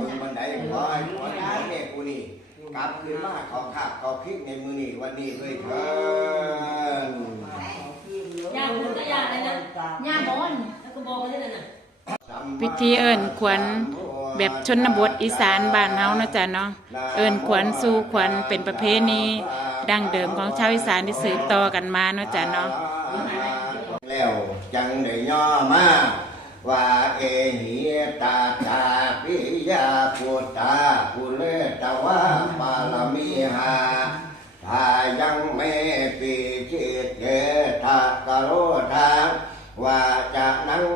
บึงบันไดขอให้ขอให้แม่กูนี่กลับขึ้นมาขอข้าขอพริกในมือนี่วันนี้เลยเถินยาคุณก็ยาอะไรนะยาบอนแล้วก็บอกมาที่นั่นน่ะพิธีเอิ้นขวัญแบบชนบทอีสานบ้านเฮาเนาะจ้ะเนาะเอิ้นขวัญสู่ขวัญเป็นประเพณีดั้งเดิมของชาวอีสานที่สืบต่อกันมาเนาะจ้ะเนาะแล้วจังได้ย่อมา ว่าเอหิตาตาปิยาปุตตาปุเลตวะปาลมิหาถ้ายังไม่ปีจิตเกตากโรธาว่าจะนั่ง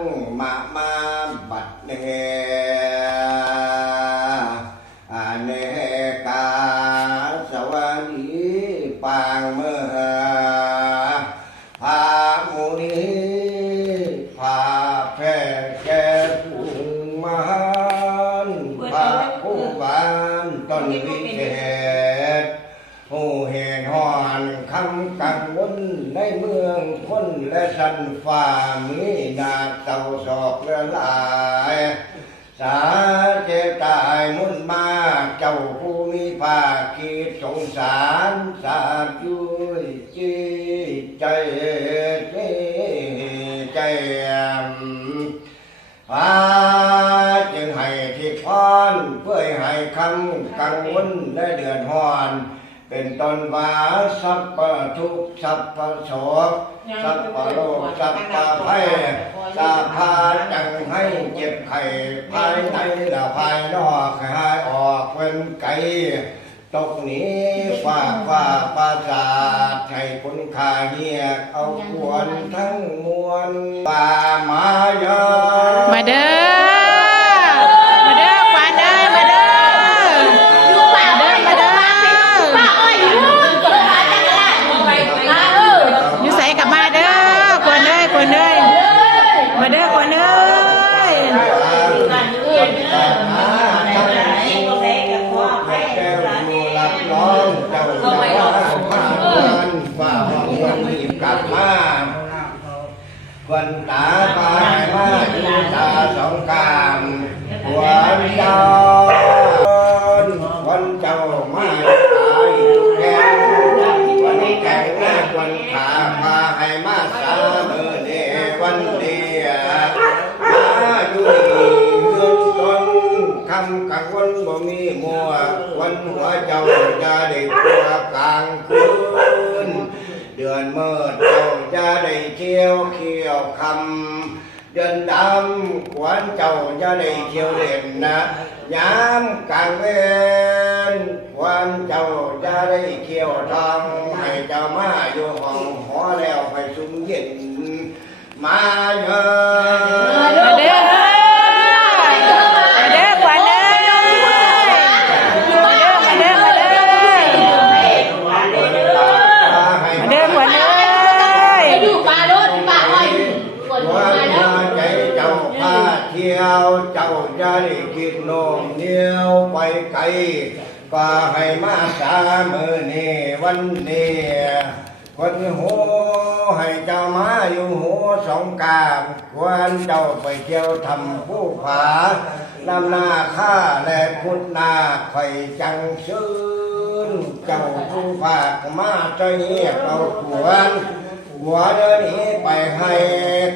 ผู้บานต้นวิเศษผู้เหตุหอนคำกังวลในเมืองคนและสันฟ้ามีนาเต่าศอกละลาย สาเจตายมุ่นมาเจ้าผู้มีภาคีสงสารสาบยุยจีใจ เพื่อให้คำกังวลและเดือดร้อน เป็นตนว่าสัพพะทุกสัพพะโศกสัพพะโลกสัพพะภัยสาพาจังให้เจ็บไข้ภายในและภายนอกหายออกเป็นไกลตกหนี้ฝากฟ้าปราสาทให้คุณค่าเฮียกเอาควรทั้งมวลป่ามายามาเด้อ วันตาปามาดูตาสองกามวันเจ้าวันเจ้ามาตายแก่วันแก่หน้าวันขาพาให้มาสามือเดวันเดียมาอยู่ดีเงินตนคำกังวันบ่มีมัววันหัวเจ้าจะได้ตัวกลางคืน เดือนเมื่อเจ้าจะได้เที่ยวเขียวคำเดือนดำขวัญเจ้าจะได้เที่ยวเล่นนะยามกลางเวนขวัญเจ้าจะได้เที่ยวทองให้เจ้ามาอยู่ห้องหอแล้วไปสุมเย็นมาเยอะ มาเด้อมาเด้อขวัญเอ้ยมาเด้อมาเด้อมาเด้อมาเด้อขวัญเอ้ย ไปอยู่ป่ารถป่าอ้อยกด วัน มาแล้ว หัวใจเจ้าพาเที่ยวเจ้าจะได้คิดโน้มเนียวไปไกลก็ให้มาสามือนี่วันนี้คนหูให้เจ้ามาอยู่หูสองกางควรเจ้าไปเที่ยวทำผู้ผานำนาข้าและพุทนาคอยจังซื่นเจ้าผู้ฝากมาใจเงียบเอาควรหัวเดินนีไปให้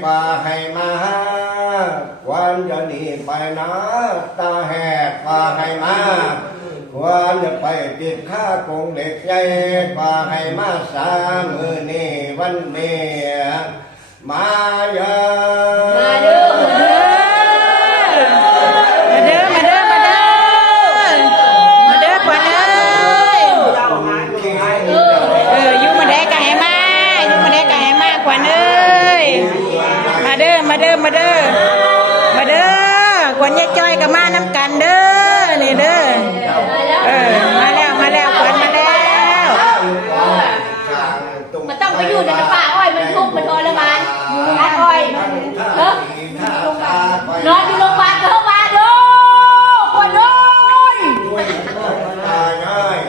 ป่าให้มาวันจะหนีไปนะตาแหกป่าให้มา วันจะไปติดข้ากงเด็กใหญ่ป่าให้มาสามมือนี่วันนี้มาเยมายา อยู่ในป่าอ้อยมันทุกข์มันทรมานอยู่ในอ้อยเฮ้นอนอยู่โรงพยาบาลเถอะมาด้อคนด้ย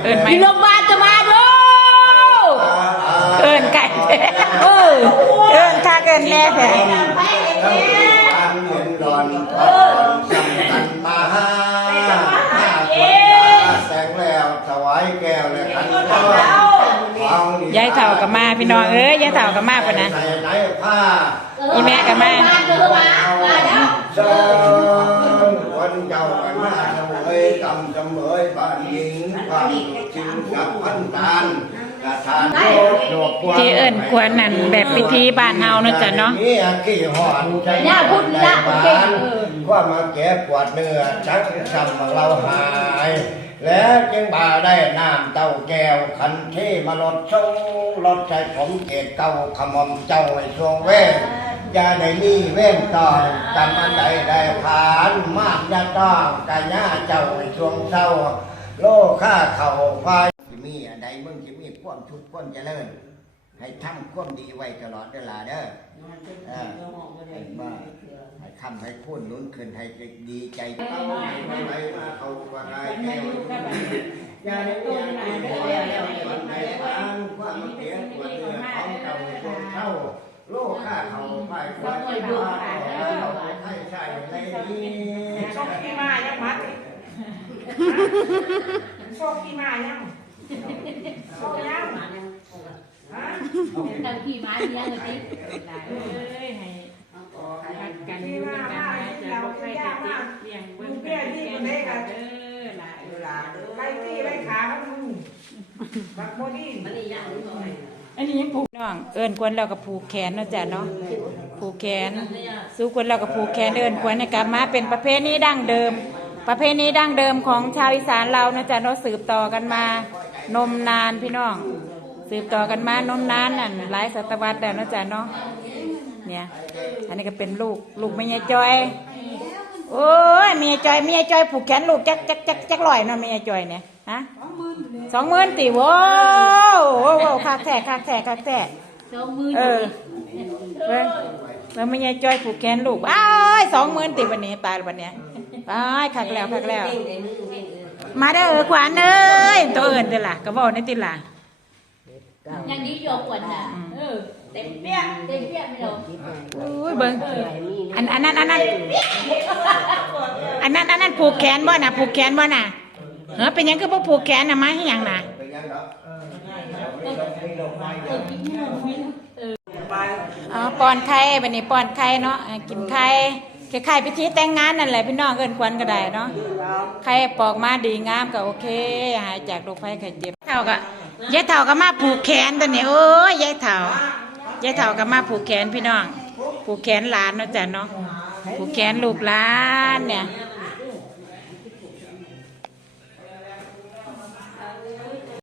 เอินไหมอยู่โรงพยาบาลจะมาด้อเอินไก่เออเอินถ้าเกินแน่แท้ไปเองเงินดอนสำคัญมายแก้วและขันทองฟังดี ยายเฒ่าก็มาพี่น้องเอ้ยยายเฒ่าก็มาปะนะใส่ไหนผ้าอีแม่ก็มาบ้านเธอมามาแล้วเชิญคนเจ้ากันมาเอ้ยกำจำเอ้ยบ้านหญิงความจริงกับพันตานกระทานโลกโยกกว้างที่เอิ้นกวนนั่นแบบพิธีบ้านเฮาเนาะจ้ะเนาะนี่กี่หอนใจย่าพูดย่าพูดเก่งเออว่ามาแก้ปวดเนื้อชักช้ำของเราหาย แล้วจึงบาได้น้ำเต้าแก้วขันเทมาลดทรงลดใจผมเกตเก้าขมอมเจ้าให้ทรงเว้นอย่าได้มีเว้นต่อยกันอันใดได้ผ่านมากอย่าต้องกะย่าเจ้าให้ทรงเศร้า โลค่าเข่าไฟมีอันใดมึงจะมีความทุกข์ความเจริญ ให้ทำความดีไว้ตลอดเวลาเด้อเออให้มาให้คำให้พูดลุ้นขึ้นให้ดีใจเอาให้ไหลมาเข้าว่าได้แก้วอย่าได้อย่าได้อย่าได้คนใดทางความเสียปวดเนื้อของเจ้าพวกเจ้าโลกข้าเขาไปกว่าที่บ้านเราให้ใช่ในนี้ชอบขี้มายังมัดชอบขี้มายังชอบยังฮะ ทำขี่ม้าเลี้ยงเลยสิขี้มามาเราขี้ยากมากมึงเปี้ยที่มันได้กันไปที่ไปขาของมึงบักโมดี้มันนี่ย่างนี่หน่อยอันนี้ยังผูกน้องเอิ้นกวนเราก็ผูกแขนเนาะจ้ะเนาะผูกแขน สู้คนเราก็ผูกแขนเอิ้นกวนในกลับมาเป็นประเพณีดั้งเดิม ประเพณีดั้งเดิมของชาวอีสานเรานะจ๊ะเนาะสืบต่อกันมานมนานพี่น้อง สืบต่อกันมานมนานนั่นหลายศตวรรษแล้วนะจ๊ะเนาะเนี่ย อันนี้ก็เป็นลูกลูกแม่ยายจอยโอ้ยแม่ยายจอยแม่ยายจอยผูกแขนลูกจักจักจักจักลอยเนาะแม่ยายจอยเนี่ยฮะสองหมื่นตีโว้วโว้วโว้วคักแท้คักแท้คักแท้สองมือเออเว้ยแล้วแม่ยายจอยผูกแขนลูกอ้ายสองหมื่นตีวันนี้ตายแล้ววันเนี้ยตายคักแล้วคักแล้วเพ่งในมือเพ่งเออมาเด้อเออขวานเอ้ยตัวเอิญเด้อล่ะก็บอกในติล่ะ ยังดีโยกวนอะเออเต็มเปี้ยเต็มเปี้ยไม่ลงอุ้ยเบิ่งอันอันนั้นอันนั้นอันนั้นอันนั้นผูกแขนบ่น่ะผูกแขนบ่น่ะเฮ้อเป็นหยังคือบ่ผูกแขนน่ะมาให้หยังน่ะเป็นยังไงเออกินขนมกินเอออ๋อป้อนไข่บัดนี้ป้อนไข่เนาะอ่ากินไข่คล้ายๆพิธีแต่งงานนั่นแหละพี่น้องเอิ้นควันก็ได้เนาะไข่ปอกมาดีงามก็โอเคหายจากโรคภัยไข้เจ็บเท่าก็ ยายเฒ่าก็มาผูกแขนตัวนี้โอ้ยยายเฒ่ายายเฒ่าก็มาผูกแขนพี่น้อง ผูกแขนหลานเนาะจ้ะเนาะผูกแขนลูกหลานเนี่ยเนี่ย